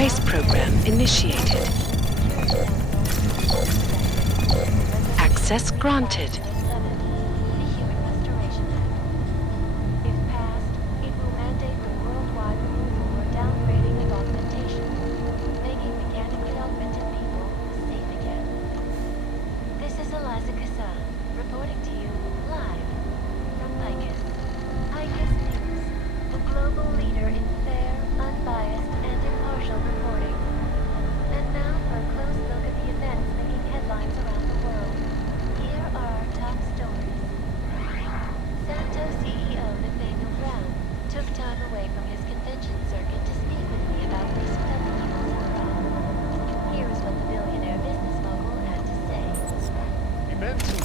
Trace program initiated. Access granted.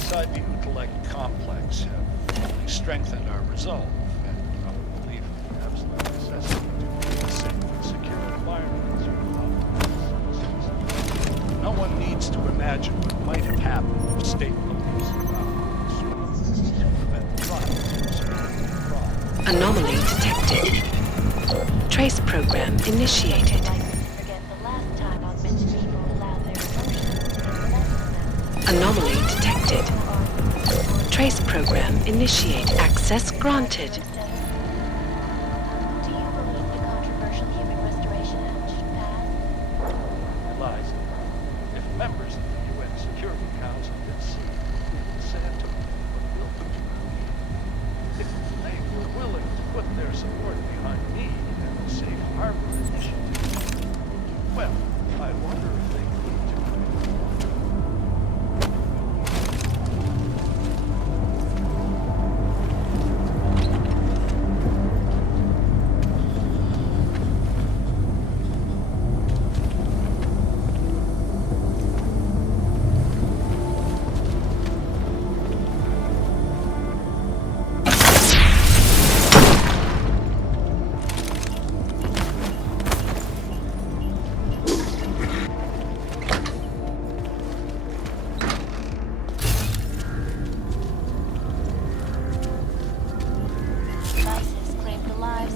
Inside the intellect complex have only strengthened our resolve and our belief in the absolute necessity to create safe and secure environments for citizens. No one needs to imagine what might have happened if state police prevent the trial. Anomaly detected. Trace program initiated. Anomaly detected. Trace program initiate. Access granted. Do you believe the controversial Human Restoration Act should pass? Realize if members of the UN Security Council had seen Santa what will do, if they were willing to put their support behind me and the Safe Harbor Initiative, well, I wonder if they could do it.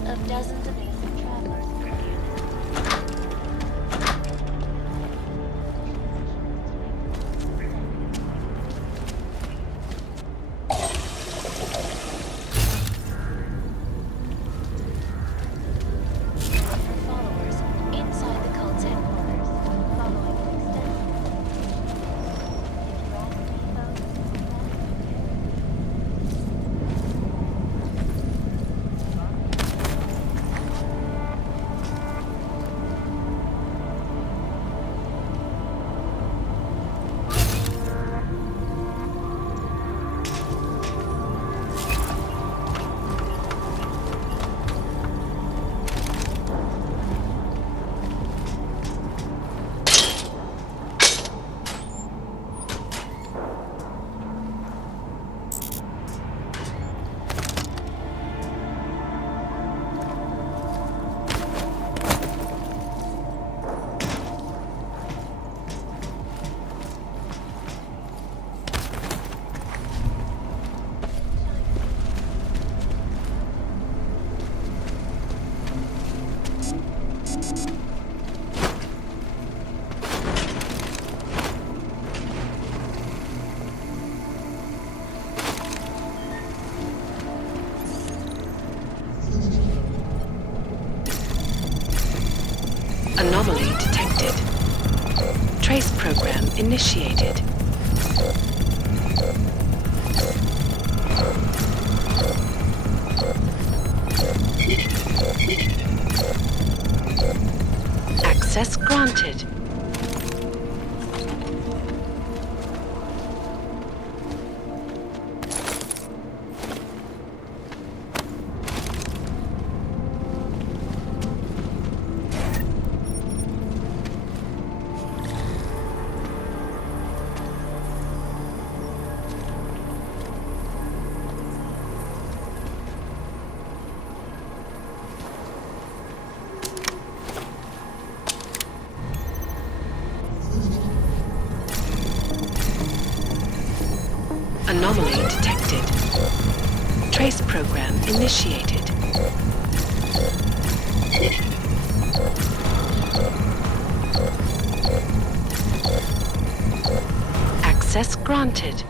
Of dozens of innocent travelers. Followers inside the cult's headquarters, following an Anomaly detected. Trace program initiated. Access granted. Anomaly detected. Trace program initiated. Access granted.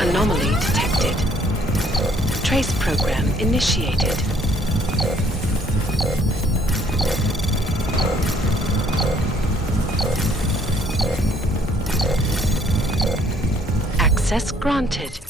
Anomaly detected. Trace program initiated. Access granted.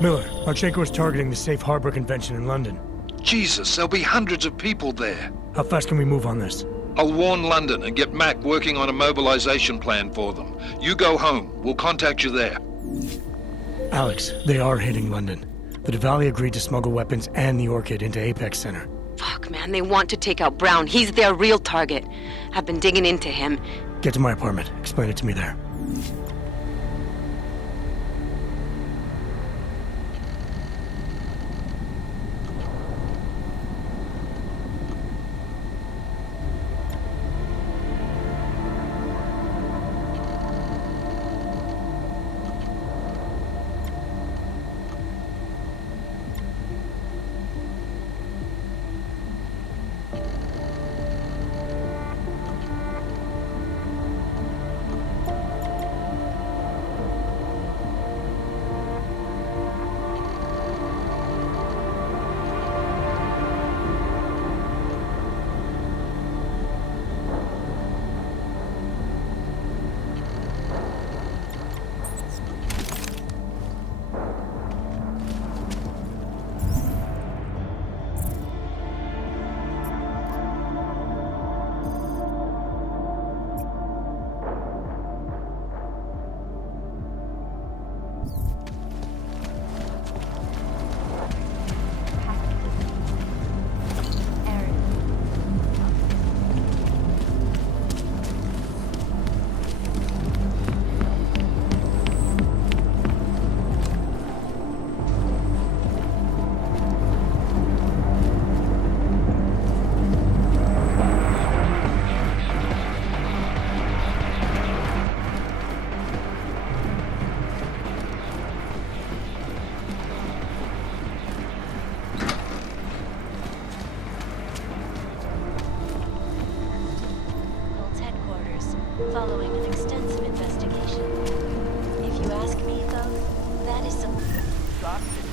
Miller, Marchenko is targeting the Safe Harbor Convention in London. Jesus, there'll be hundreds of people there. How fast can we move on this? I'll warn London and get Mac working on a mobilization plan for them. You go home. We'll contact you there. Alex, they are hitting London. The Diwali agreed to smuggle weapons and the Orchid into Apex Center. Fuck, man, they want to take out Brown. He's their real target. I've been digging into him. Get to my apartment. Explain it to me there. following an extensive investigation. If you ask me, though, that is some... Got it.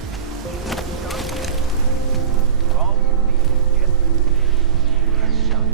All you need to get the press shot.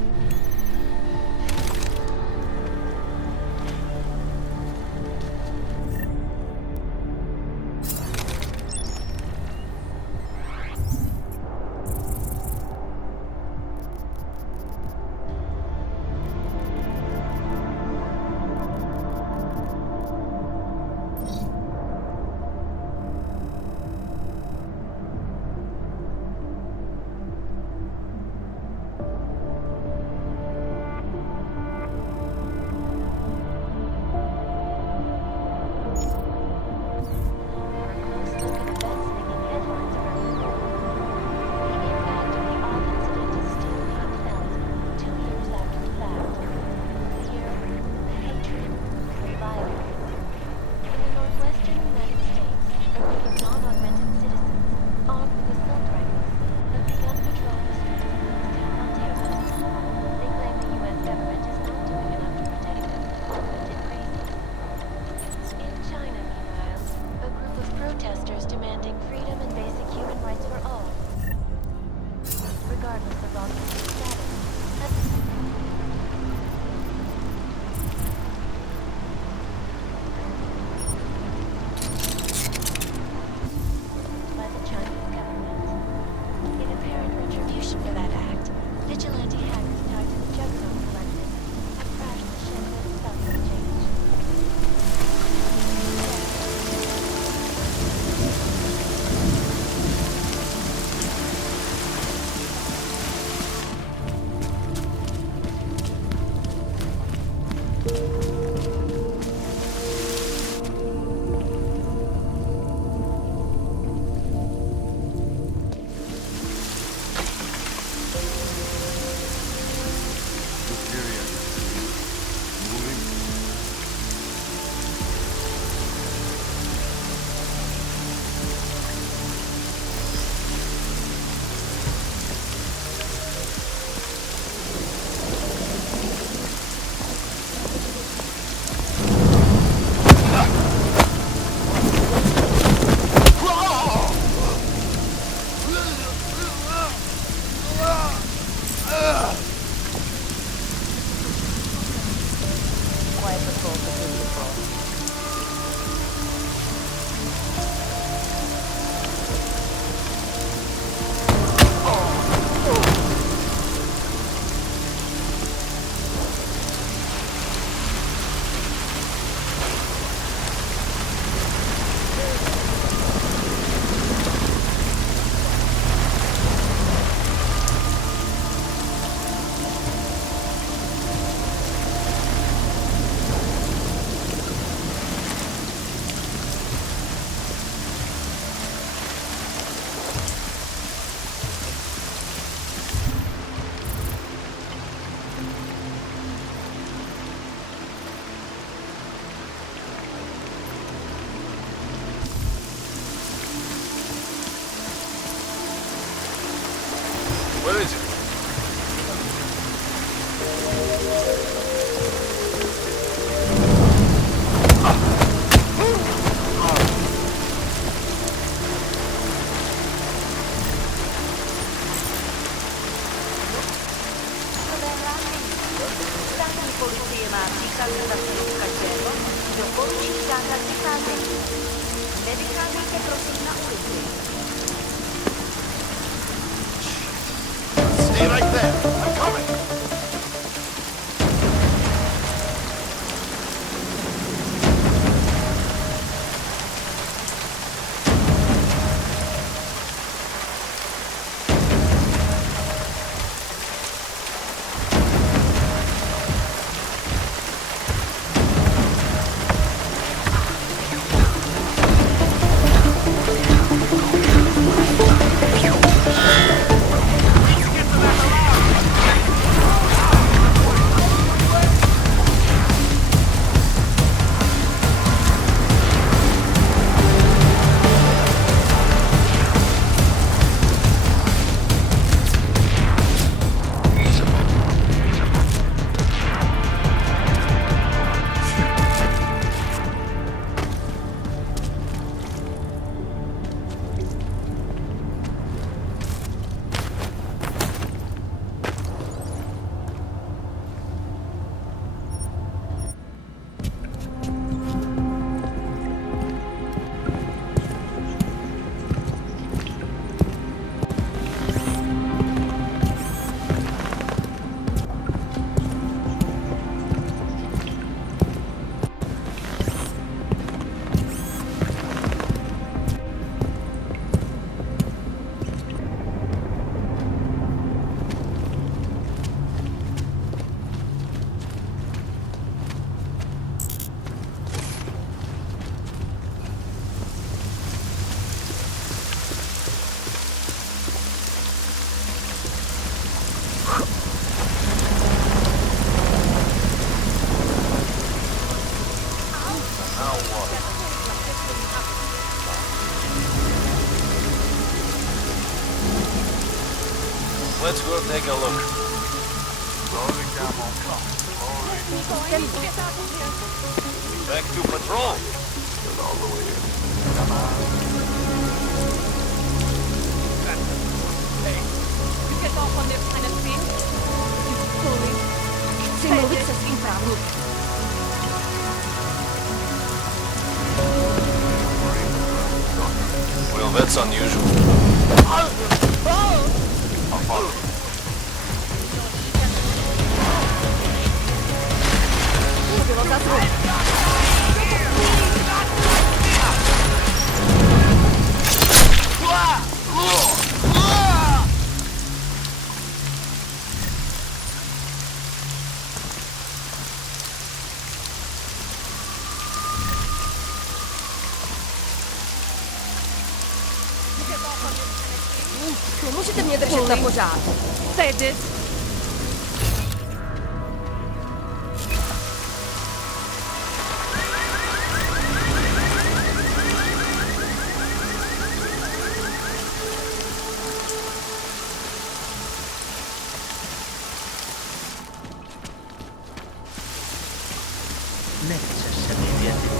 Where is it? Státní policie má příkaz zastavit každého, kdo poruší zákaz vycházení. Nevycházejte prosím na ulici. Stay right there. I'm coming. Let's go take a look. Back to patrol. Get off on this kind of thing. You bully. Chcę mówić ze swym prawem. Well, that's unusual. Było za złe. Musíte mě držet na pořád. Tedy. Metsässä ne vietit.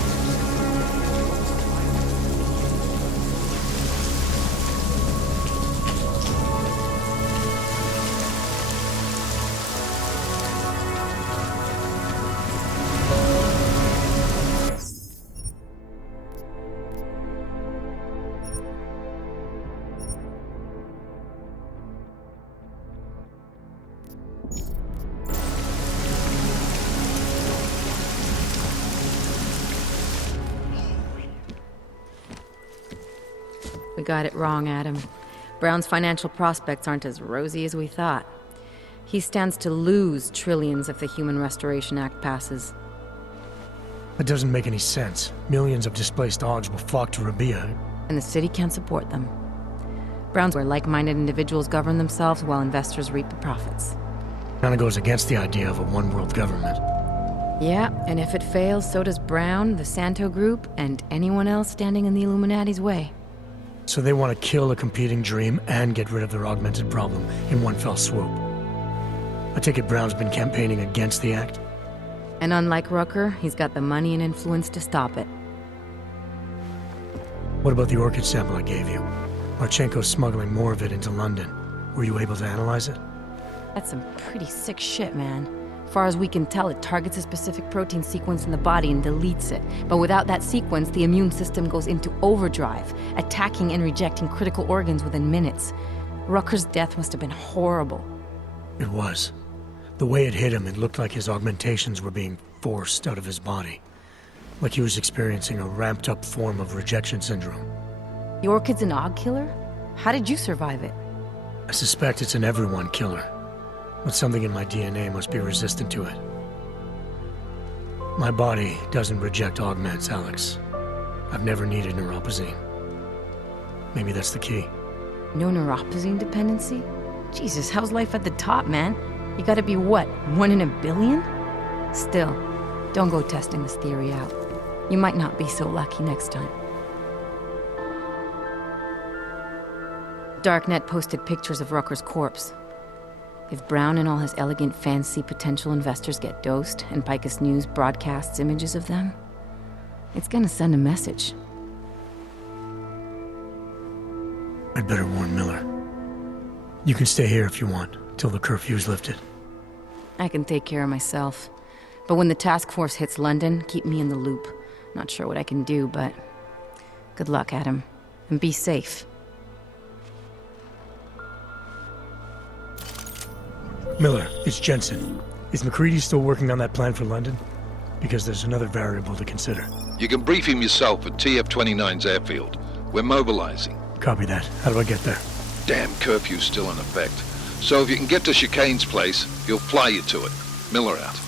We got it wrong, Adam. Brown's financial prospects aren't as rosy as we thought. He stands to lose trillions if the Human Restoration Act passes. That doesn't make any sense. Millions of displaced dogs will flock to Rabia. And the city can't support them. Brown's where like-minded individuals govern themselves while investors reap the profits. Kinda goes against the idea of a one-world government. Yeah, and if it fails, so does Brown, the Santo Group, and anyone else standing in the Illuminati's way. So they want to kill a competing dream and get rid of their augmented problem in one fell swoop. I take it Brown's been campaigning against the act? And unlike Rucker, he's got the money and influence to stop it. What about the orchid sample I gave you? Marchenko's smuggling more of it into London. Were you able to analyze it? That's some pretty sick shit, man. Far as we can tell, it targets a specific protein sequence in the body and deletes it. But without that sequence, the immune system goes into overdrive, attacking and rejecting critical organs within minutes. Rucker's death must have been horrible. It was. The way it hit him, it looked like his augmentations were being forced out of his body. Like he was experiencing a ramped-up form of rejection syndrome. The orchid's an og killer? How did you survive it? I suspect it's an everyone killer. But something in my DNA must be resistant to it. My body doesn't reject augments, Alex. I've never needed neuropazine. Maybe that's the key. No neuropazine dependency? Jesus, how's life at the top, man? You gotta be what, 1 in a billion? Still, don't go testing this theory out. You might not be so lucky next time. Darknet posted pictures of Rucker's corpse. If Brown and all his elegant fans see potential investors get dosed, and Picus News broadcasts images of them, it's gonna send a message. I'd better warn Miller. You can stay here if you want, till the curfew's lifted. I can take care of myself. But when the task force hits London, keep me in the loop. Not sure what I can do, but good luck, Adam. And be safe. Miller, it's Jensen. Is McCready still working on that plan for London? Because there's another variable to consider. You can brief him yourself at TF-29's airfield. We're mobilizing. Copy that. How do I get there? Damn curfew's still in effect. So if you can get to Chicane's place, he'll fly you to it. Miller out.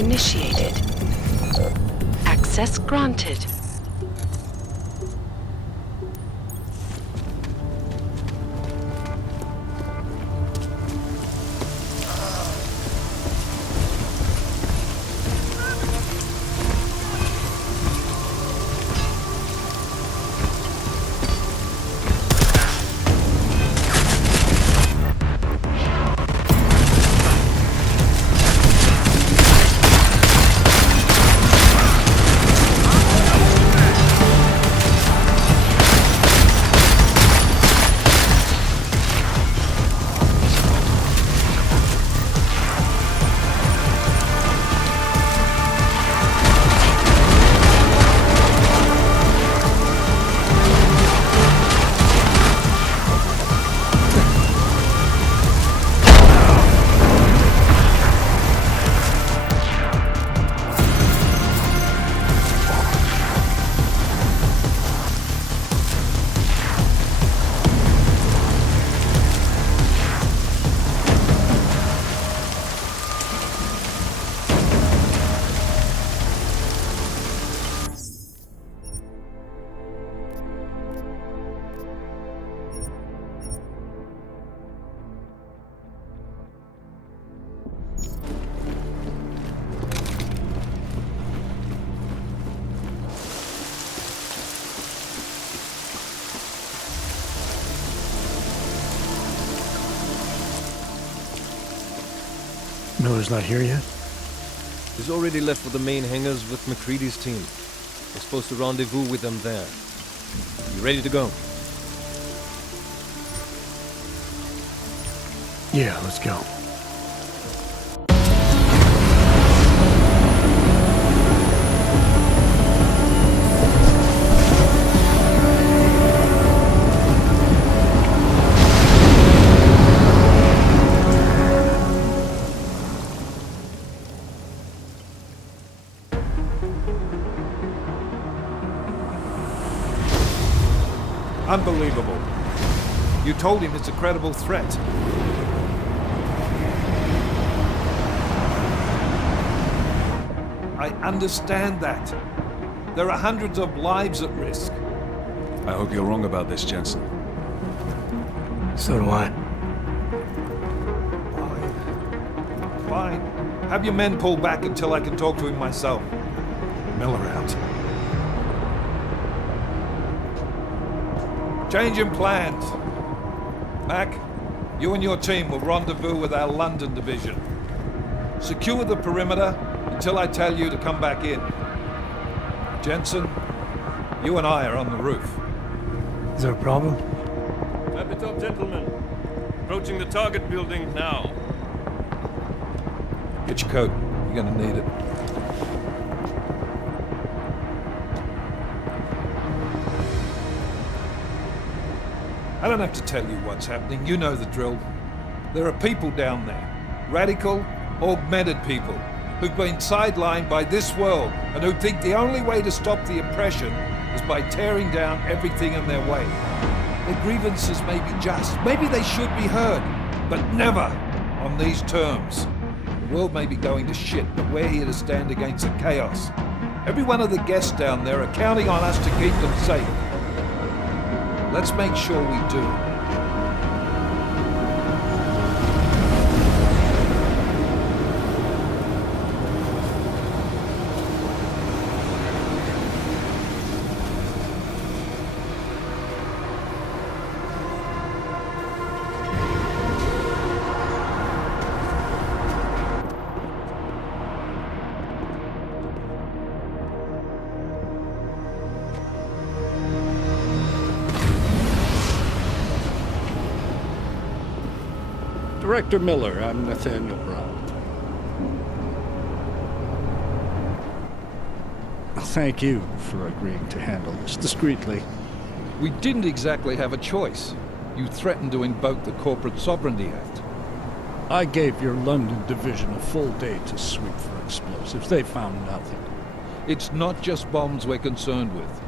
initiated. Access granted. Miller's not here yet? He's already left for the main hangars with McCready's team. We're supposed to rendezvous with them there. You ready to go? Yeah, let's go. Unbelievable. You told him it's a credible threat. I understand that. There are hundreds of lives at risk. I hope you're wrong about this, Jensen. So do I. Fine. Have your men pull back until I can talk to him myself. Miller out. Change in plans. Mac, you and your team will rendezvous with our London division. Secure the perimeter until I tell you to come back in. Jensen, you and I are on the roof. Is there a problem? Wrap it up, gentlemen. Approaching the target building now. Get your coat. You're gonna need it. I don't have to tell you what's happening. You know the drill. There are people down there. Radical, augmented people who've been sidelined by this world and who think the only way to stop the oppression is by tearing down everything in their way. Their grievances may be just. Maybe they should be heard, but never on these terms. The world may be going to shit, but we're here to stand against the chaos. Every one of the guests down there are counting on us to keep them safe. Let's make sure we do. Director Miller, I'm Nathaniel Brown. Thank you for agreeing to handle this discreetly. We didn't exactly have a choice. You threatened to invoke the Corporate Sovereignty Act. I gave your London division a full day to sweep for explosives. They found nothing. It's not just bombs we're concerned with.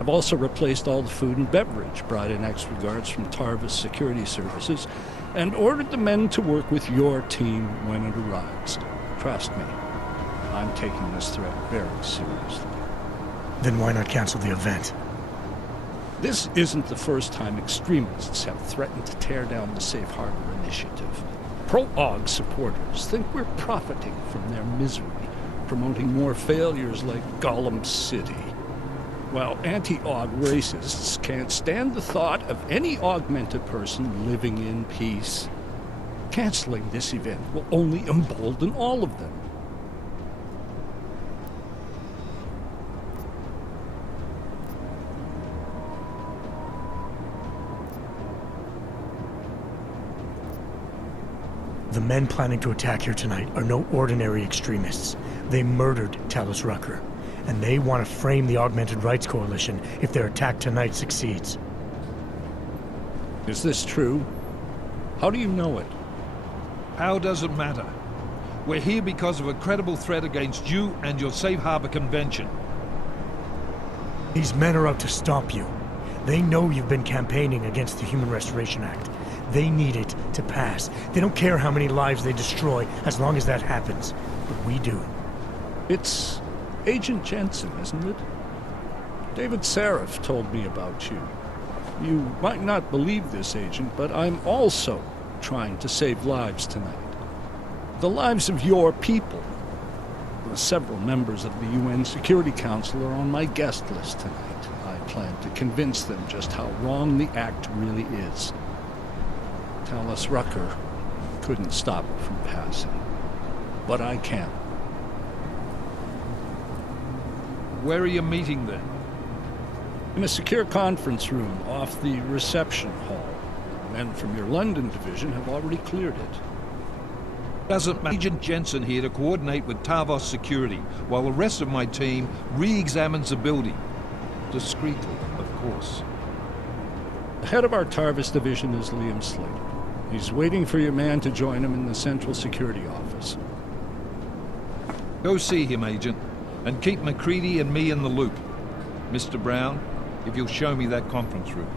I've also replaced all the food and beverage, brought in extra guards from Tarvis Security Services, and ordered the men to work with your team when it arrives. Trust me. I'm taking this threat very seriously. Then why not cancel the event? This isn't the first time extremists have threatened to tear down the Safe Harbor Initiative. Pro-AUG supporters think we're profiting from their misery, promoting more failures like Gollum City. While anti-AUG racists can't stand the thought of any augmented person living in peace. Canceling this event will only embolden all of them. The men planning to attack here tonight are no ordinary extremists. They murdered Talos Rucker, and they want to frame the Augmented Rights Coalition if their attack tonight succeeds. Is this true? How do you know it? How doesn't matter. We're here because of a credible threat against you and your Safe Harbor Convention. These men are out to stop you. They know you've been campaigning against the Human Restoration Act. They need it to pass. They don't care how many lives they destroy, as long as that happens. But we do. It's Agent Jensen, isn't it? David Seraph told me about you. You might not believe this, Agent, but I'm also trying to save lives tonight. The lives of your people. Several members of the UN Security Council are on my guest list tonight. I plan to convince them just how wrong the act really is. Talos Rucker couldn't stop it from passing. But I can. Where are you meeting then? In a secure conference room off the reception hall. Men from your London division have already cleared it. Doesn't matter. Agent Jensen here to coordinate with Tarvos Security, while the rest of my team re-examines the building. Discreetly, of course. The head of our Tarvis division is Liam Slater. He's waiting for your man to join him in the Central Security Office. Go see him, Agent, and keep McCready and me in the loop. Mr. Brown, if you'll show me that conference room.